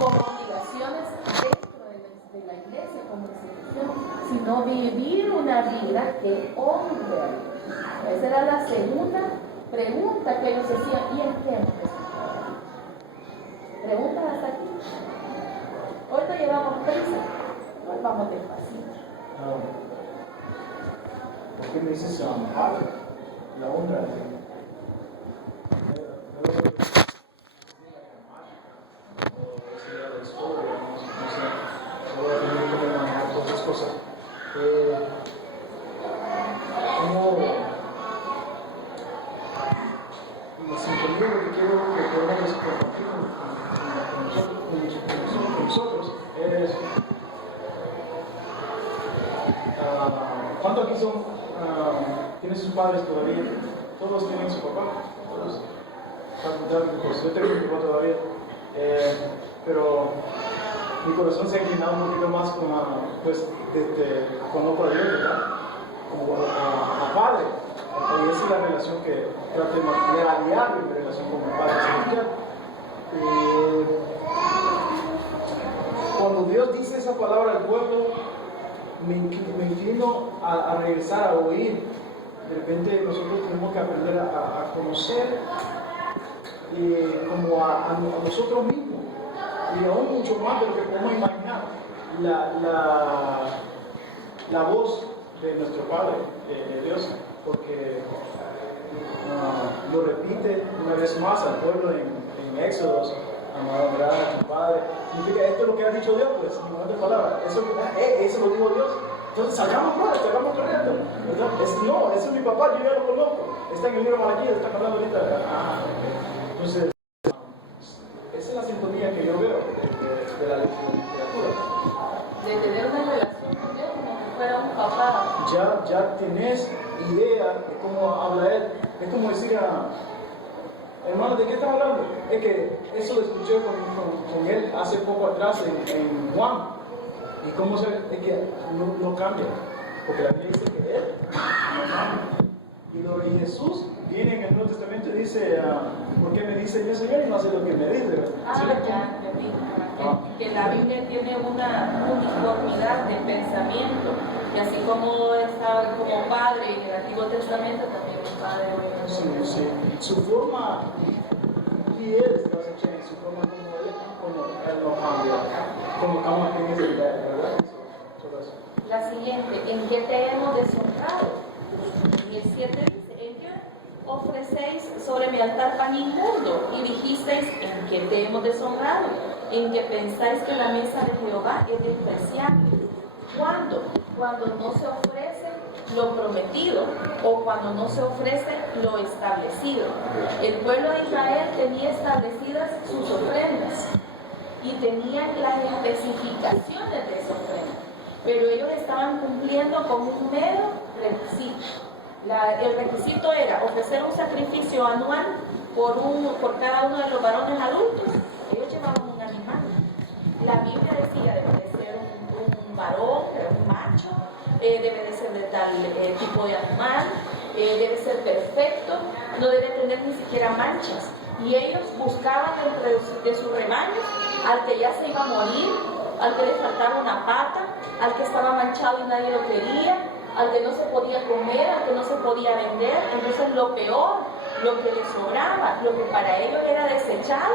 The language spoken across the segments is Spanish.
como obligaciones dentro de la iglesia, como institución, sino vivir una vida que honre a Dios. Esa era la segunda pregunta que ellos hacían. ¿Y en qué hemos estado? ¿Preguntas hasta aquí? Hoy no llevamos prisa, hoy vamos despacito. ¿Por qué me dices padre? La honra. La sintonía, lo que quiero que podamos compartir con nosotros es ¿cuántos aquí tienen sus padres todavía? Todos tienen su papá, todos. Yo tengo mi papá todavía, pero mi corazón se ha inclinado un poquito más pues, conozco a Dios, ¿verdad? Como a padre. Y esa es la relación que trato de mantener a diario, mi relación con mi Padre Celestial. Cuando Dios dice esa palabra al pueblo, me inclino a regresar a oír. De repente nosotros tenemos que aprender a conocer como a nosotros mismos, y aún mucho más de lo que podemos imaginar, la voz de nuestro Padre, de Dios, porque lo repite una vez más al pueblo en Éxodos: amarás a tu Padre. Significa, esto es lo que ha dicho Dios, pues, en otras palabras, eso lo dijo Dios. Entonces salgamos corriendo, ¿verdad? No, ese es mi papá, yo ya lo conozco, está en el libro de Malaquías, está hablando ahorita. Entonces, esa es la sintonía que yo veo de la literatura. De tener una relación con Dios como si fuera un papá. Ya tienes idea de cómo habla Él. Es como decir hermano, ¿de qué estás hablando? Es que eso lo escuché con él hace poco atrás en Juan. ¿Y cómo se ve? Es que no cambia. Porque la Biblia dice que Él no cambia. Y Jesús viene en el Nuevo Testamento y dice, ¿por qué me dice yo Señor y no hace lo que me dice? Que la Biblia tiene una uniformidad de pensamiento, y así como estaba como padre en el Antiguo Testamento, también es padre hoy en el Nuevo Testamento. Su forma, he is doesn't change. Su forma como Él no cambia. Como estamos aquí en ese lugar, ¿verdad? La siguiente: ¿en qué te hemos deshonrado? Y el 7 dice: ¿en qué ofrecéis sobre mi altar pan inmundo? Y dijisteis: ¿en qué te hemos deshonrado? En que pensáis que la mesa de Jehová es despreciable. ¿Cuándo? Cuando no se ofrece lo prometido, o cuando no se ofrece lo establecido. El pueblo de Israel tenía establecidas sus ofrendas y tenían las especificaciones de esa ofrenda, pero ellos estaban cumpliendo con un mero requisito. El requisito era ofrecer un sacrificio anual por cada uno de los varones adultos. Ellos llevaban un animal. La Biblia decía: debe de ser un varón, un macho, debe de ser de tal tipo de animal, debe ser perfecto, no debe tener ni siquiera manchas. Y ellos buscaban dentro de sus rebaños al que ya se iba a morir, al que le faltaba una pata, al que estaba manchado y nadie lo quería, al que no se podía comer, al que no se podía vender. Entonces lo peor, lo que les sobraba, lo que para ellos era desechado,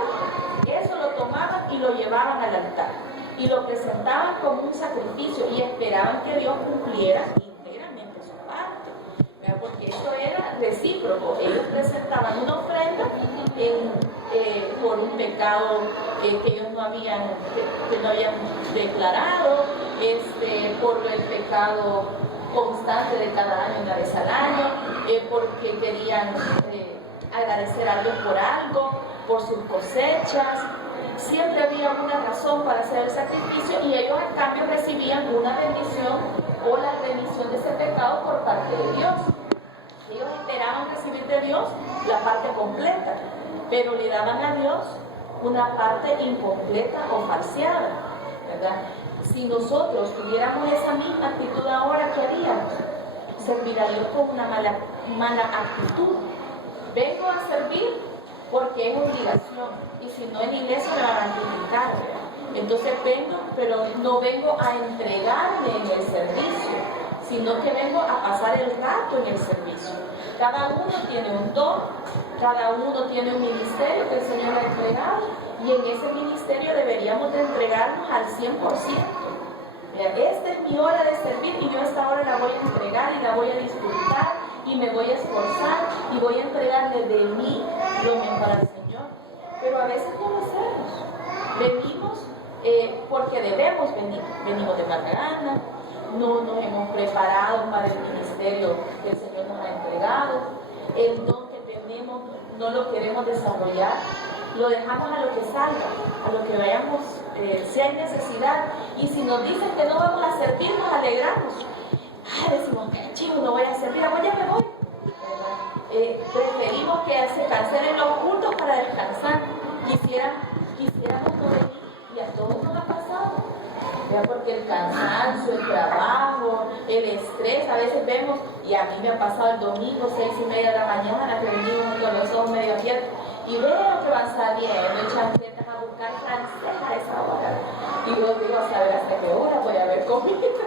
eso lo tomaban y lo llevaban al altar y lo presentaban como un sacrificio y esperaban que Dios cumpliera íntegramente su parte, ¿verdad? Porque eso era recíproco. Ellos presentaban una ofrenda por un pecado que ellos no habían declarado, por el pecado constante de cada año, una vez al año, porque querían agradecer a Dios por algo, por sus cosechas. Siempre había una razón para hacer el sacrificio, y ellos a cambio recibían una bendición o la remisión de ese pecado por parte de Dios. Ellos esperaban recibir de Dios la parte completa, pero le daban a Dios una parte incompleta o falseada, ¿verdad? Si nosotros tuviéramos esa misma actitud ahora, ¿qué haríamos? Servir a Dios con una mala actitud. Vengo a servir porque es obligación, y si no en la iglesia me van a criticar, ¿verdad? Entonces vengo, pero no vengo a entregarme en el servicio, sino que vengo a pasar el rato en el servicio. Cada uno tiene un don, cada uno tiene un ministerio que el Señor ha entregado, y en ese ministerio deberíamos de entregarnos al 100%. Esta es mi hora de servir y yo esta hora la voy a entregar y la voy a disfrutar y me voy a esforzar y voy a entregarle de mí lo mejor al Señor. Pero a veces no lo hacemos. Venimos porque debemos venir. Venimos de mala gana, no nos hemos preparado para el ministerio que el Señor nos ha entregado. El don que tenemos no lo queremos desarrollar. Lo dejamos a lo que salga, a lo que vayamos, si hay necesidad. Y si nos dicen que no vamos a servir, nos alegramos. Decimos, qué chido, no voy a servir, ya me voy. Preferimos que se cancelen los cultos para descansar. Quisiéramos no venir, y a todos nos ha pasado. Porque el cansancio, el trabajo, el estrés, a veces vemos, y a mí me ha pasado el domingo, 6:30 de la mañana, que venimos con los ojos medio abiertos, y veo que van saliendo chancletas a buscar francés a esa hora. Y yo digo, a saber hasta qué hora voy a haber comida.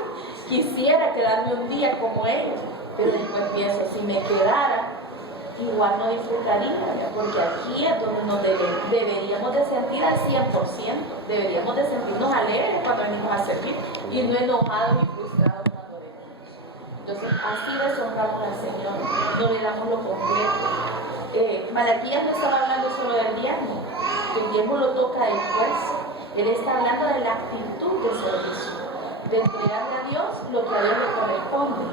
Quisiera quedarme un día como ellos, pero después pienso, si me quedara, igual no disfrutaría, porque aquí es donde nos deberíamos de sentir al 100%, deberíamos de sentirnos alegres cuando venimos a servir, y no enojados y frustrados cuando venimos. Entonces, así deshonramos al Señor, no le damos lo completo. Malaquías no estaba hablando solo del diezmo, que el diezmo lo toca después. Él está hablando de la actitud del servicio, de entregarle a Dios lo que a Dios le corresponde.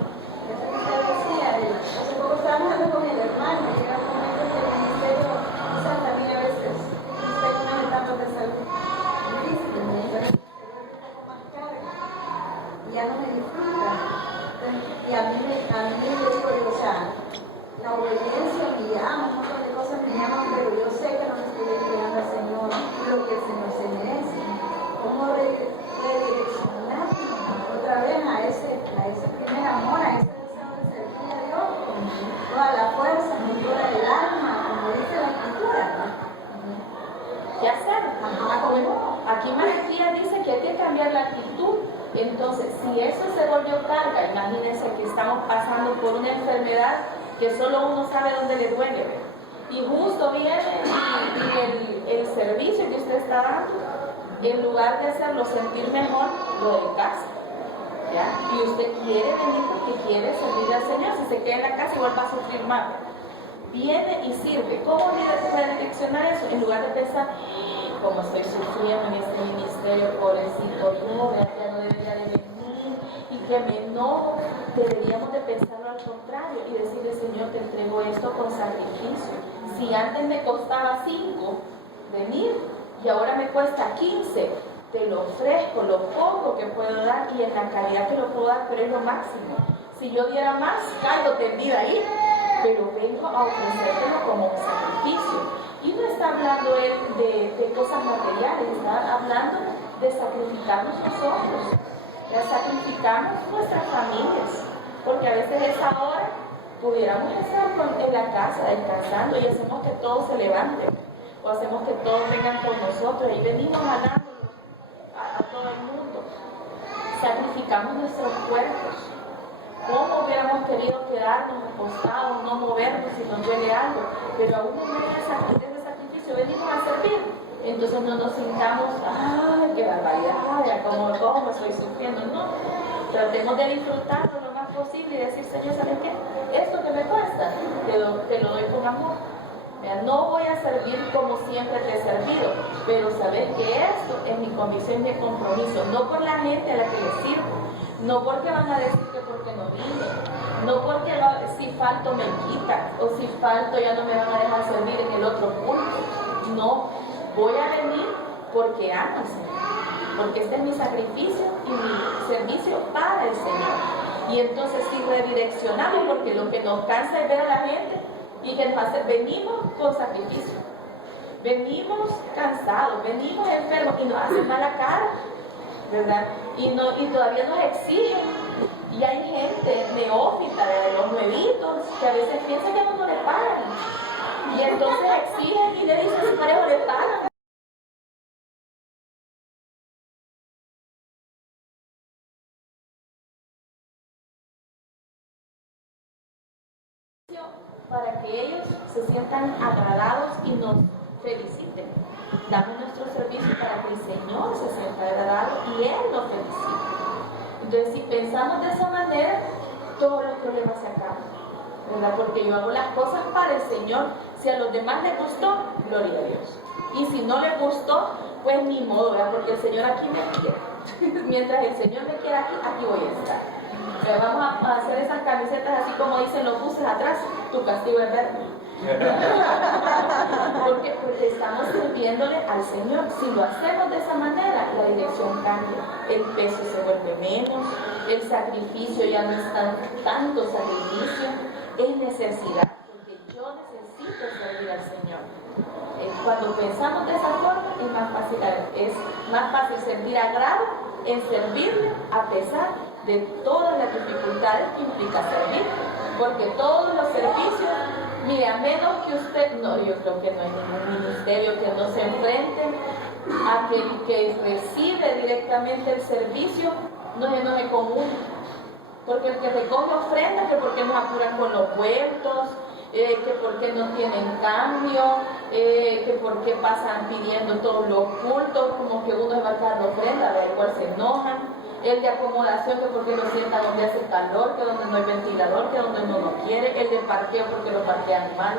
Eso que usted decía, hace poco estábamos hablando con el hermano, llega un momento que el ministerio, quizás también a veces, usted con unas etapas de salud difíciles, entonces un poco más carga, y ya no me disfruta. Y a mí le digo yo, o sea, la obediencia me llama, un montón de cosas me llaman, pero yo sé que no me estoy entregando al Señor lo que el Señor se merece. ¿Cómo redireccionarnos otra vez a ese primer amor, a ese deseo de servir a Dios con toda la fuerza, con toda el alma, como dice la Escritura, ¿no? ¿Qué hacer? Aquí Malaquías dice que hay que cambiar la actitud. Entonces, si eso se volvió carga, imagínense que estamos pasando por una enfermedad que solo uno sabe dónde le duele. Y justo viene y el servicio que usted está dando, en lugar de hacerlo sentir mejor, lo de casa. ¿Ya? Y usted quiere venir porque quiere servir al Señor. Si se queda en la casa, igual va a sufrir más. Viene y sirve. ¿Cómo redireccionar eso? En lugar de pensar, como estoy sufriendo en este ministerio, pobrecito, no, ya no debería de venir, y que me enojo. Deberíamos de pensarlo al contrario y decirle, Señor, te entrego esto con sacrificio. Si antes me costaba 5 venir y ahora me cuesta 15, te lo ofrezco, lo poco que puedo dar y en la calidad que lo puedo dar, pero es lo máximo. Si yo diera más, caigo tendida ahí, pero vengo a ofrecértelo como un sacrificio. Y no está hablando él de cosas materiales, está hablando de sacrificarnos nosotros, de sacrificarnos nuestras familias, porque a veces a esa hora pudiéramos estar en la casa descansando y hacemos que todos se levanten, o hacemos que todos vengan con nosotros y venimos hablando a todo el mundo. Sacrificamos nuestros cuerpos. ¿Cómo hubiéramos querido quedarnos acostados, no movernos si nos duele algo? Pero aún en medio de ese sacrificio venimos a servir. Entonces no nos sintamos, ¡ay, qué barbaridad! Ya como estoy sufriendo. No, tratemos de disfrutarlo lo más posible y decir, Señor, ¿sabes qué? Esto que me cuesta, te lo doy con amor. No voy a servir como siempre te he servido, pero saber que esto es mi convicción y mi compromiso, no por la gente a la que le sirvo, no porque van a decir que porque no vine, no porque si falto me quitan, o si falto ya no me van a dejar servir en el otro punto. No, voy a venir porque amo al Señor, porque este es mi sacrificio y mi servicio para el Señor. Y entonces si redireccionamos, porque lo que nos cansa es ver a la gente y que nos hace, venimos con sacrificio, venimos cansados, venimos enfermos y nos hacen mala cara, ¿verdad? Y todavía nos exigen. Y hay gente neófita, de los nuevitos, que a veces piensan que a uno le pagan. Y entonces exigen y le dicen, si parejo le pagan. servicio para que ellos se sientan agradados y nos feliciten. Damos nuestro servicio para que el Señor se sienta agradado y Él nos felicite. Entonces, si pensamos de esa manera, todos los problemas se acaban, ¿verdad? Porque yo hago las cosas para el Señor. Si a los demás les gustó, gloria a Dios. Y si no les gustó, pues ni modo, ¿verdad? Porque el Señor aquí me quiere. Mientras el Señor me quiera aquí, aquí voy a estar. Pero vamos a hacer esas camisetas así como dicen los buses atrás, tu castigo es verde. Porque estamos sirviéndole al Señor. Si lo hacemos de esa manera, la dirección cambia, el peso se vuelve menos, el sacrificio ya no es tanto sacrificio, es necesidad, porque yo necesito servir al Señor. Cuando pensamos de esa forma, es más fácil sentir agrado en servirle a pesar de todas las dificultades que implica servir, porque todos los servicios, mire, a menos que usted, no, yo creo que no hay ningún ministerio que no se enfrente a que el que recibe directamente el servicio no se enoje con uno, porque el que recoge ofrenda, que porque nos apuran con los vueltos, que porque no tienen cambio, que porque pasan pidiendo todos los cultos, como que uno va a dar la ofrenda, de igual se enojan. El de acomodación, que porque lo sientan donde hace calor, que donde no hay ventilador, que donde uno no quiere. El de parqueo, porque lo parquean mal.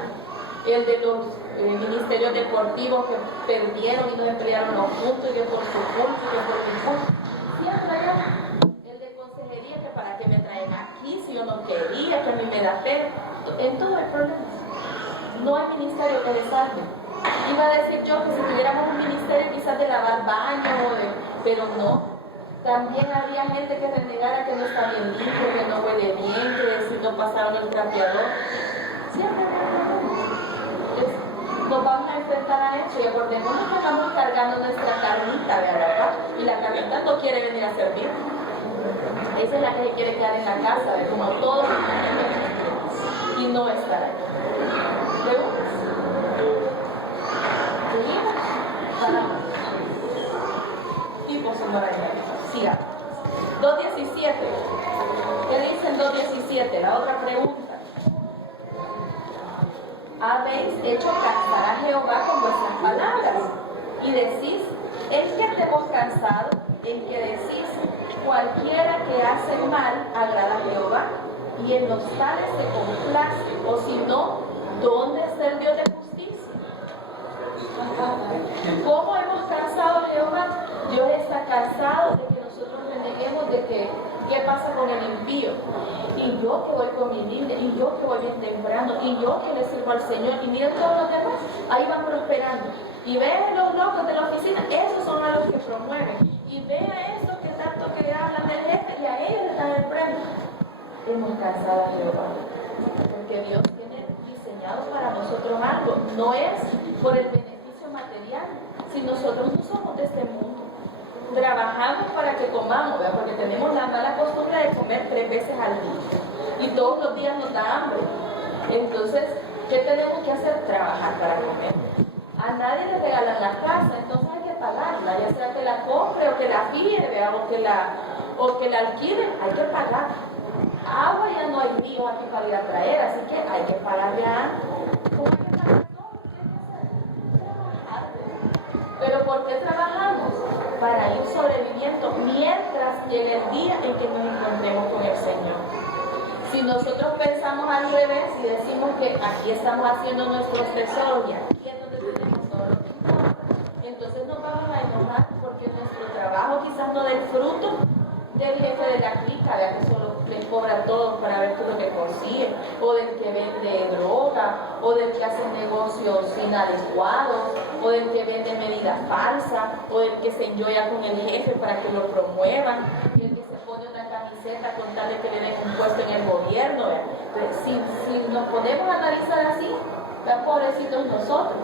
El de los ministerios deportivos que perdieron y no emplearon los puntos, y que por su culpa, y que por mi culpa. Siempre hay. El de consejería, que para qué me traen aquí si yo no quería, que a mí me da pena. En todo hay problemas. No hay ministerio que les salve. Iba a decir yo que si tuviéramos un ministerio quizás de lavar baño, pero no. También había gente que renegara que no está bien limpio, que no huele bien, que si no pasaron el trapeador. Siempre hay problemas. Entonces, nos vamos a enfrentar a eso y acordémonos que estamos cargando nuestra carnita, ¿verdad? Y la carnita no quiere venir a servir. Esa es la que se quiere quedar en la casa, ¿verdad? Como todos y no estar ahí. ¿Preguntas? ¿Seguimos? Paramos. Tipo, señora. Siga. 2.17. ¿Qué dice el 2.17? La otra pregunta. Habéis hecho cansar a Jehová con vuestras palabras y decís, ¿en qué te hemos cansado? En que decís, cualquiera que hace mal agrada a Jehová y en los tales se complace, o si no, ¿dónde está el Dios de justicia? ¿Cómo hemos cansado a Jehová? Dios está cansado de que nosotros reneguemos de que qué pasa con el impío. Y yo que voy con mi Biblia, y yo que voy bien temprano, y yo que le sirvo al Señor, y miren todos los demás, ahí van prosperando. Y vean los locos de la oficina, esos son a los que promueven. Y vean estos que tanto que hablan del jefe, y a ellos les dan el premio. Hemos cansado a Jehová, porque Dios tiene diseñado para nosotros algo, no es por el beneficio material, si nosotros no somos de este mundo. Trabajamos para que comamos, ¿verdad? Porque tenemos la mala costumbre de comer 3 veces al día y todos los días nos da hambre. Entonces, ¿qué tenemos que hacer? Trabajar para comer. A nadie le regalan la casa, entonces hay que pagarla, ya sea que la compre o que la fije, ¿verdad? O que la alquile, hay que pagar. Agua ya no hay ríos aquí para ir a traer, así que hay que pagarle a antes. ¿Cómo hay que pagar todo? ¿Qué hay que hacer? Trabajar. ¿Pero por qué trabajamos? Para ir sobreviviendo mientras llegue el día en que nos encontremos con el Señor. Si nosotros pensamos al revés y decimos que aquí estamos haciendo nuestros tesoros y aquí es donde tenemos todo lo que importa, entonces nos vamos a enojar porque nuestro trabajo quizás no dé el fruto del jefe de la clica, de que solo les cobra todo para ver todo lo que consigue, o del que vende droga, o del que hace negocios inadecuados, o del que vende medidas falsas, o del que se enjoya con el jefe para que lo promuevan, y el que se pone una camiseta con tal de que le den un puesto en el gobierno. Entonces, si nos podemos analizar así, pobrecitos nosotros.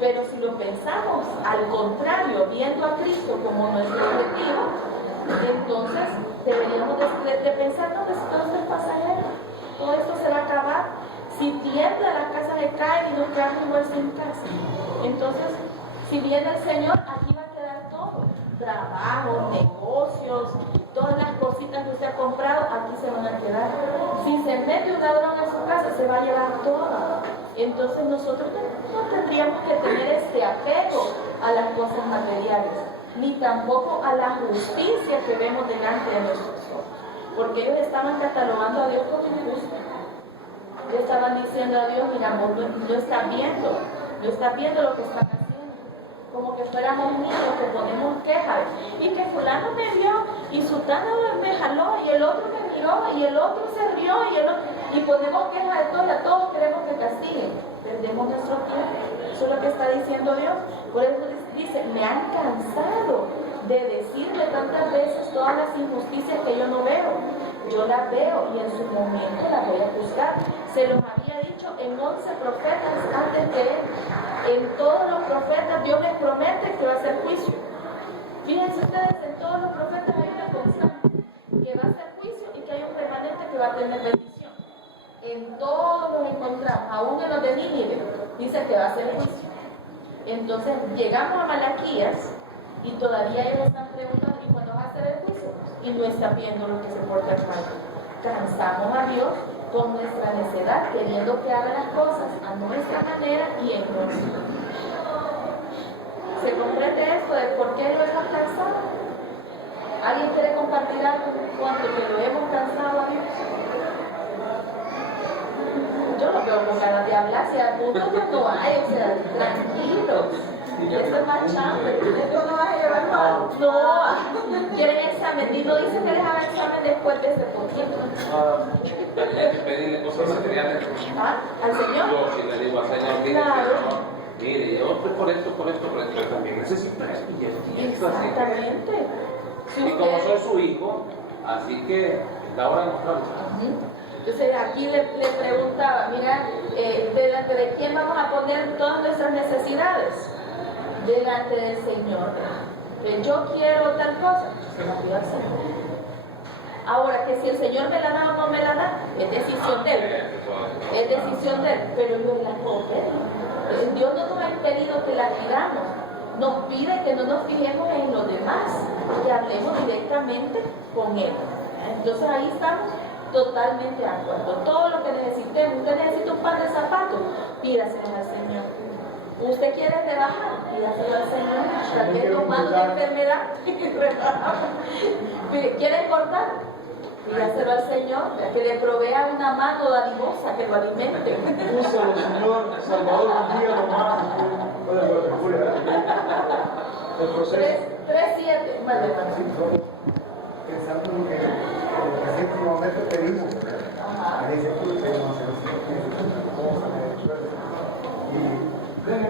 Pero si lo pensamos al contrario, viendo a Cristo como nuestro objetivo, entonces deberíamos de pensar, no, todo esto es pasajero, todo esto se va a acabar. Si tiembla, las casas se caen y nos quedamos igual sin casa. Entonces, si viene el Señor, aquí va a quedar todo: trabajo, negocios, Todas las cositas que usted ha comprado aquí se van a quedar. Si se mete un ladrón a su casa, se va a llevar todo. Entonces nosotros no tendríamos que tener este apego a las cosas materiales, ni tampoco a la justicia que vemos delante de nuestros ojos. Porque ellos estaban catalogando a Dios como injusto. Le estaban diciendo a Dios, mira, vos no estás viendo lo que están haciendo. Como que fuéramos niños que ponemos quejas. Y que fulano me vio, y sultano me jaló, y el otro me miró, y el otro se rió, y ponemos quejas de todo, y a todos queremos que castiguen. Perdemos nuestro tiempo. Eso es lo que está diciendo Dios. Por eso dice, me han cansado de decirme tantas veces todas las injusticias que yo no veo. Yo las veo y en su momento las voy a juzgar. Se los había dicho en 11 profetas antes que él. En todos los profetas Dios les promete que va a hacer juicio. Fíjense ustedes, en todos los profetas hay una constante, que va a hacer juicio y que hay un remanente que va a tener bendición. En todos los encontramos, aún en los de Nínive, dice que va a hacer juicio. Entonces llegamos a Malaquías y todavía ellos están preguntando, ¿y cuándo va a hacer el juicio? Y no están viendo lo que se porta mal. Cansamos a Dios con nuestra necedad, queriendo que haga las cosas a nuestra manera y en nuestro. ¿Se comprende esto de por qué lo hemos cansado? ¿Alguien quiere compartir algo cuanto que lo hemos cansado a Dios? Yo no veo con ganas de hablar, si al punto no hay, o sea, tranquilos. Esto es más chambre. Esto no va a llevar mal. No, quieren examen. Y no dice que les haga examen después de ese poquito. Hay que pedirle cosas materiales. ¿Ah? ¿Al Señor? Yo si le digo al Señor, mire, Claro. Señor, mire, yo estoy por esto, pero también necesito esto y esto y esto. Así que, Exactamente. Si y como usted- soy su hijo, así que la hora de mostrar. Entonces aquí le preguntaba, mira, delante de quién vamos a poner todas nuestras necesidades. Delante del Señor. Yo quiero tal cosa, se la pido al Señor. Ahora, que si el Señor me la da o no me la da, es decisión de Él. Es decisión de Él, pero yo la puedo pedir. Dios no nos ha impedido que la pidamos. Nos pide que no nos fijemos en los demás, que hablemos directamente con Él. Entonces ahí estamos totalmente de acuerdo. Todo lo que necesitemos, usted necesita un par de zapatos, pídaselo al Señor. Usted quiere rebajar, pídaselo al Señor. Tal vez los malos de enfermedad, quiere cortar, pídaselo al Señor, que le provea una mano dadivosa que lo alimente. Úsalo, Señor, Salvador, bendiga lo más. El proceso. 3:7, vale, hermano. Pensando en lo que recientemente pedimos, Ajá. dice que pedimos y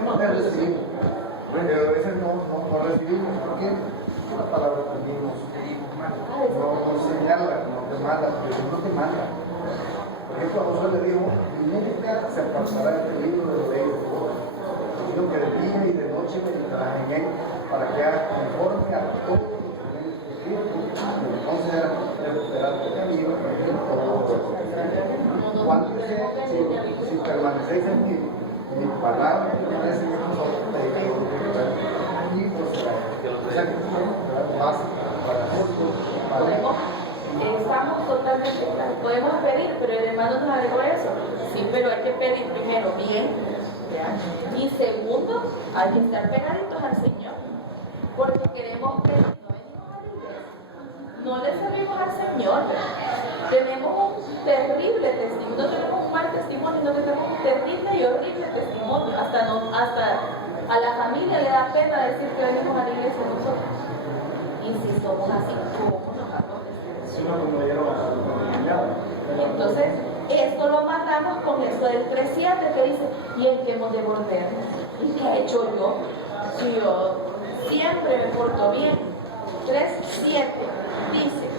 no recibimos, pero a veces no recibimos, ¿por qué? La palabra también nos señala, nos demanda, pero no te manda. Por ejemplo, a Josué le dijo, nunca se apartará este libro de la ley de Dios, sino que de día y de noche meditarás en él, para que haga conforme a todo lo que en el Espíritu. Entonces era recuperar tu camino en todo lo que cuando dice, si permanecéis en mí, mi palabra permanece en vosotros, pediréis lo que queráis, y os será. O sea que es básico para nosotros, Estamos totalmente claros. Podemos pedir, pero el hermano nos agregó eso. Sí, pero hay que pedir primero bien. ¿Ya? Y segundo, hay que estar pegaditos al Señor. Porque queremos pedir, no venimos a la iglesia. No le servimos al Señor. Tenemos un terrible testimonio. No tenemos un mal testimonio, sino que tenemos un terrible y horrible testimonio. Hasta a la familia le da pena decir que venimos a la iglesia nosotros. Y si somos así, ¿cómo nos vamos a decir? Si no, como dieron a Entonces, esto lo matamos con eso del 3:7 que dice, ¿y en qué hemos de volvernos? ¿Y qué he hecho yo? Si yo siempre me porto bien. 3:7 dice,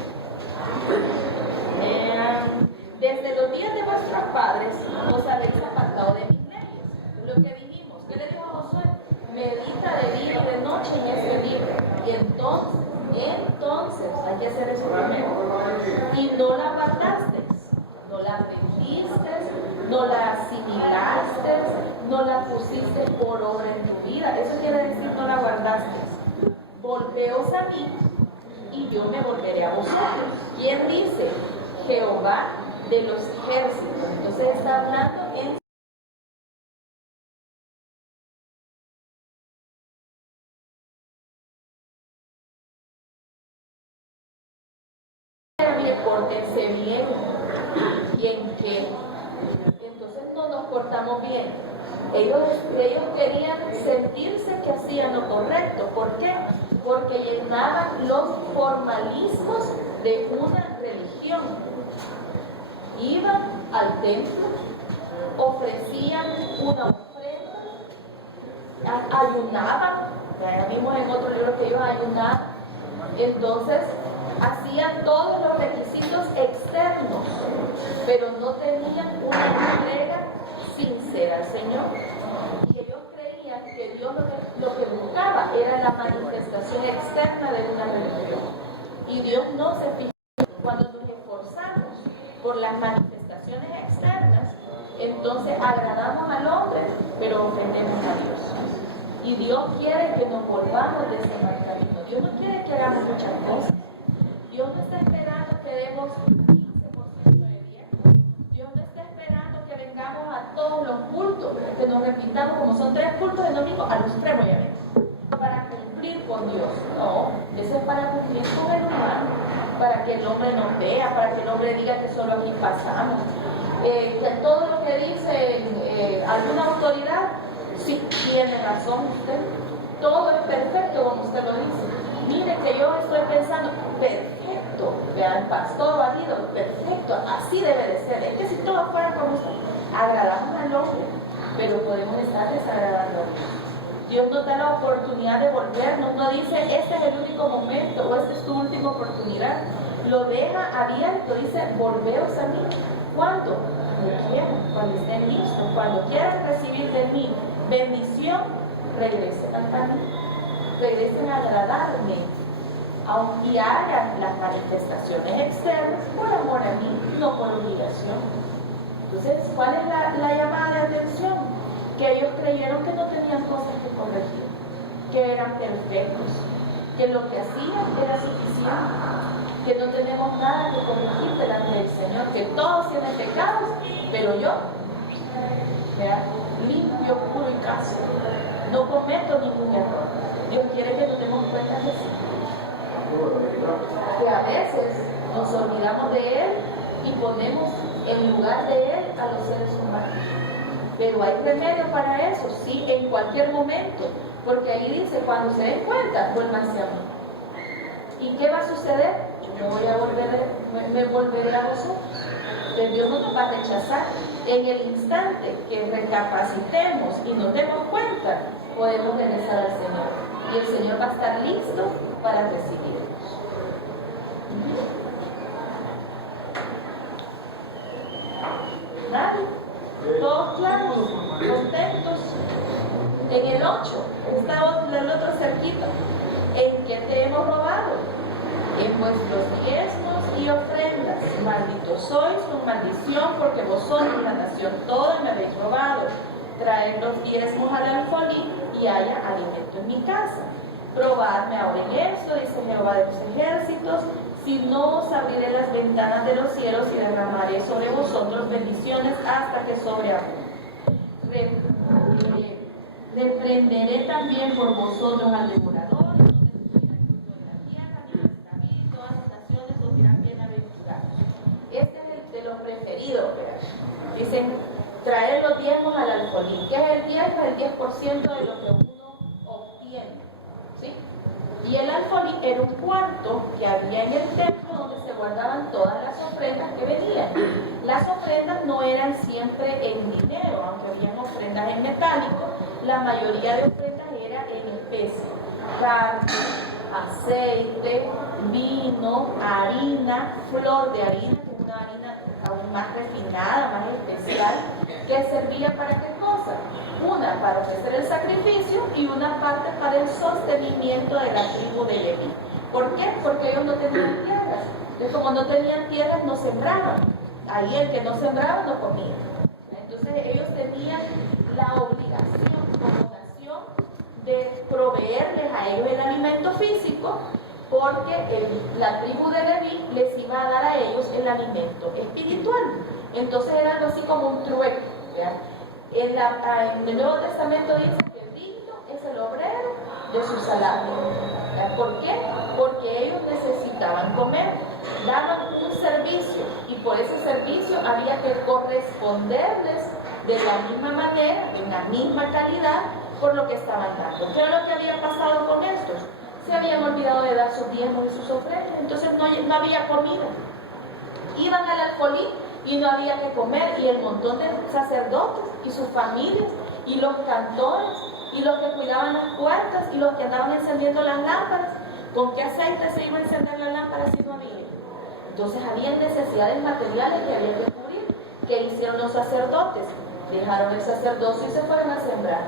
desde los días de vuestros padres os habéis apartado de mis leyes. Lo que dijimos, ¿qué le dijo a Josué? Medita de día y de noche en este libro. Y entonces, hay que hacer eso primero. Y no la guardaste, no la aprendiste, no la asimilaste, no la pusiste por obra en tu vida. Eso quiere decir no la guardaste. Volveos a mí y yo me volveré a vosotros. ¿Quién dice? Jehová de los ejércitos. Entonces está hablando en pórtense bien. ¿Y en qué? Entonces no nos portamos bien. Ellos querían sentirse que hacían lo correcto. ¿Por qué? Porque llenaban los formalismos de una religión. Iban al templo, ofrecían una ofrenda, ayunaban. Ya vimos en otro libro que ellos ayunaban. Entonces hacían todos los requisitos externos, pero no tenían una entrega sincera al Señor. Y ellos creían que Dios lo que buscaba era la manifestación externa de una religión. Y Dios no se fija. Cuando nos esforzamos por las manifestaciones externas, entonces agradamos al hombre, pero ofendemos a Dios. Y Dios quiere que nos volvamos de ese mal camino. Dios no quiere que hagamos muchas cosas. Dios no está esperando que demos 15% de diezmo. Dios no está esperando que vengamos a todos los cultos, que nos repitamos, como son 3 cultos de domingo, a los 3 obviamente, para cumplir con Dios. No, eso es para cumplir con el humano, para que el hombre nos vea, para que el hombre diga que solo aquí pasamos. Que todo lo que dice alguna autoridad, sí, tiene razón usted. Todo es perfecto como usted lo dice. Mire que yo estoy pensando, perfecto, vean, pastor valido, perfecto, así debe de ser. Es que si todo fuera como usted, agradamos al hombre, pero podemos estar desagradando a Dios. Dios nos da la oportunidad de volvernos, no dice, este es el único momento o esta es tu última oportunidad. Lo deja abierto, dice, volveos a mí. ¿Cuándo? Cuando quieran, cuando estén listos, cuando quieran recibir de mí bendición, regresen a mí. Regresen a agradarme, aunque hagan las manifestaciones externas por amor a mí, no por obligación. Entonces, ¿cuál es la llamada de atención? Que ellos creyeron que no tenían cosas que corregir, que eran perfectos, que lo que hacían era suficiente, que no tenemos nada que corregir delante del Señor, que todos tienen pecados, pero yo, limpio, puro y casto, no cometo ningún error. Dios quiere que nos demos cuenta de eso. Que a veces nos olvidamos de Él y ponemos en lugar de Él a los seres humanos. Pero hay remedio para eso, sí, en cualquier momento. Porque ahí dice, cuando se den cuenta, vuélvanse a mí. ¿Y qué va a suceder? Yo me volveré a vosotros. Pero Dios no nos va a rechazar. En el instante que recapacitemos y nos demos cuenta, podemos regresar al Señor. Y el Señor va a estar listo para recibirnos. ¿Nadie? ¿Todos claros? ¿Contentos? En el 8, está el otro cerquito. ¿En qué te hemos robado? En vuestros diezmos y ofrendas. Malditos sois con maldición, porque vosotros, la nación toda, me habéis robado. Traed los diezmos al alfolí y haya alimento en mi casa. Probadme ahora en esto, dice Jehová de los ejércitos, si no os abriré las ventanas de los cielos y derramaré sobre vosotros bendiciones hasta que sobreabunde. Reprenderé también por vosotros al devorador, no destruirá el fruto de la tierra, ni vuestra vida, y todas las naciones os dirán bienaventurados. Este es el de los preferidos, ¿verdad? Dicen, traer los diezmos al alfolí. ¿Qué es el diezmo? El 10% de lo que uno obtiene, ¿sí? Y el alfolí era un cuarto que había en el templo donde se guardaban todas las ofrendas que venían. Las ofrendas no eran siempre en dinero, aunque habían ofrendas en metálico, la mayoría de ofrendas era en especie, carne, aceite, vino, harina, flor de harina, que es una harina aún más refinada, más especial, que servía para qué cosa? Una para ofrecer el sacrificio y una parte para el sostenimiento de la tribu de Leví. ¿Por qué? Porque ellos no tenían tierras. Entonces, como no tenían tierras, no sembraban. Ahí el que no sembraba no comía. Entonces ellos tenían la obligación como nación de proveerles a ellos el alimento físico, porque la tribu de Leví les iba a dar a ellos el alimento espiritual. Entonces era algo así como un trueque. En el Nuevo Testamento dice que el digno es el obrero de su salario. ¿Por qué? Porque ellos necesitaban comer, daban un servicio y por ese servicio había que corresponderles de la misma manera, en la misma calidad, por lo que estaban dando. ¿Qué era lo que había pasado con estos? Se habían olvidado de dar sus diezmos y sus ofrendas, entonces no había comida. Iban al alfolí y no había que comer, y el montón de sacerdotes y sus familias y los cantores y los que cuidaban las puertas y los que andaban encendiendo las lámparas, ¿con qué aceite se iba a encender la lámpara si no había? Entonces había necesidades materiales que había que cubrir. ¿Qué hicieron los sacerdotes? Dejaron el sacerdocio y se fueron a sembrar.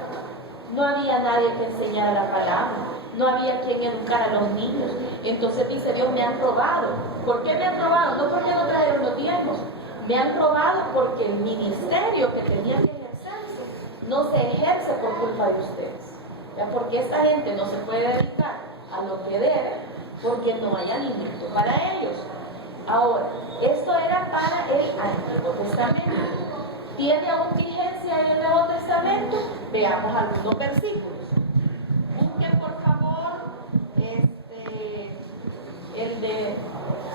No había nadie que enseñara la palabra, no había quien educara a los niños. Entonces dice Dios, me han robado. ¿Por qué me han robado? No porque no trajeron los diezmos, me han robado porque el ministerio que tenía que ejercerse no se ejerce por culpa de ustedes. ¿Ya? Porque esta gente no se puede dedicar a lo que debe porque no hay alimento para ellos. Ahora, esto era para el Antiguo Testamento. ¿Tiene aún vigencia en el Nuevo Testamento? Veamos algunos versículos. Busquen por favor el de,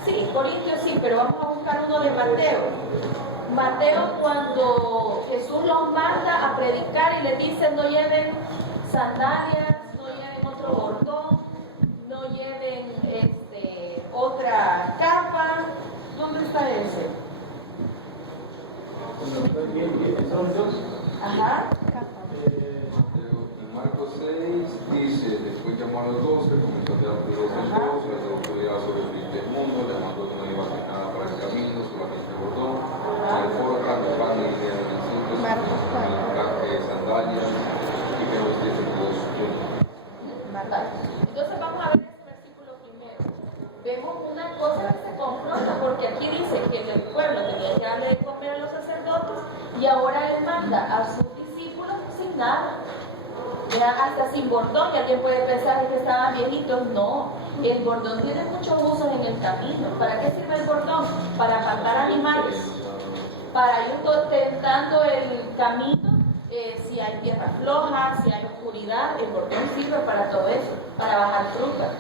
sí, Corintios sí, pero vamos a buscar uno de Mateo. Mateo, cuando Jesús los manda a predicar y les dice no lleven sandalias, no lleven otro bordón, no lleven otra capa. ¿Dónde está ese? Ajá. En Marcos 6 dice, después llamó a los 12, comenzó a dar de 12 en 12, les dio autoridad sobre el fin del mundo, les mandó que no llevasen nada para el camino, solamente bordón, el forja, el pan y el incienso, sandalias, y que los diesen todos juntos. Entonces vamos a ver ese versículo primero. Vemos una cosa que se confronta, porque aquí dice que el pueblo tenía que darle de comer a los sacerdotes y ahora él manda a sus discípulos sin nada. Ya hasta sin bordón, y alguien puede pensar que estaban viejitos. No, el bordón tiene muchos usos en el camino. ¿Para qué sirve el bordón? Para matar animales, para ir tentando el camino. Si hay tierra floja, si hay oscuridad, el bordón sirve para todo eso, para bajar fruta.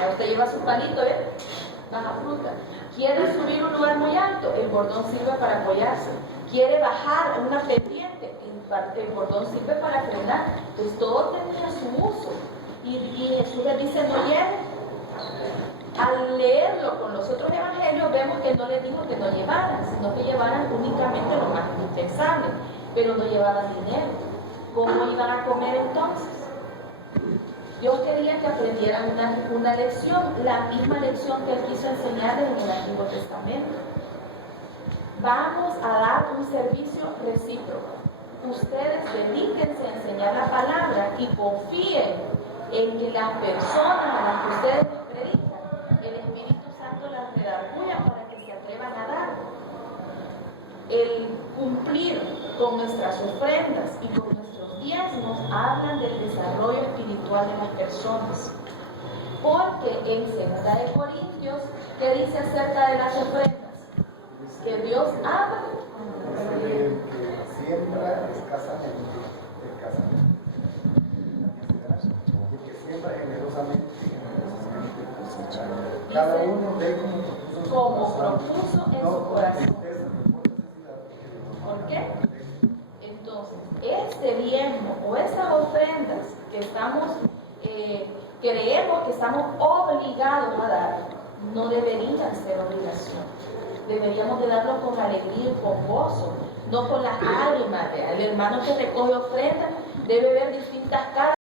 Ya usted lleva su palito, baja fruta. Quiere subir un lugar muy alto, el bordón sirve para apoyarse. Quiere bajar una pendiente, el bordón sirve para frenar. Entonces todo tenía su uso. Y Jesús les dice, no lleven. Al leerlo con los otros evangelios vemos que no les dijo que no llevaran, sino que llevaran únicamente lo más indispensable, pero no llevaban dinero. ¿Cómo iban a comer entonces? Dios quería que aprendieran una lección, la misma lección que Él quiso enseñarles en el Antiguo Testamento. Vamos a dar un servicio recíproco. Ustedes dedíquense a enseñar la palabra y confíen en que las personas a las que ustedes les predican, el Espíritu Santo las redarguya para que se atrevan a dar. El cumplir con nuestras ofrendas y con nuestros diezmos hablan del desarrollo espiritual de las personas. Porque en 2 de Corintios, ¿qué dice acerca de las ofrendas? Que Dios ama. Que siembra escasamente, y que siembra generosamente, cada uno de como propuso en su corazón. ¿Por qué? Entonces, este diezmo o estas ofrendas que creemos que estamos obligados a dar, no deberían ser obligación. Deberíamos de darlo con alegría y con gozo, no con las lágrimas. El hermano que recoge ofrendas debe ver distintas caras.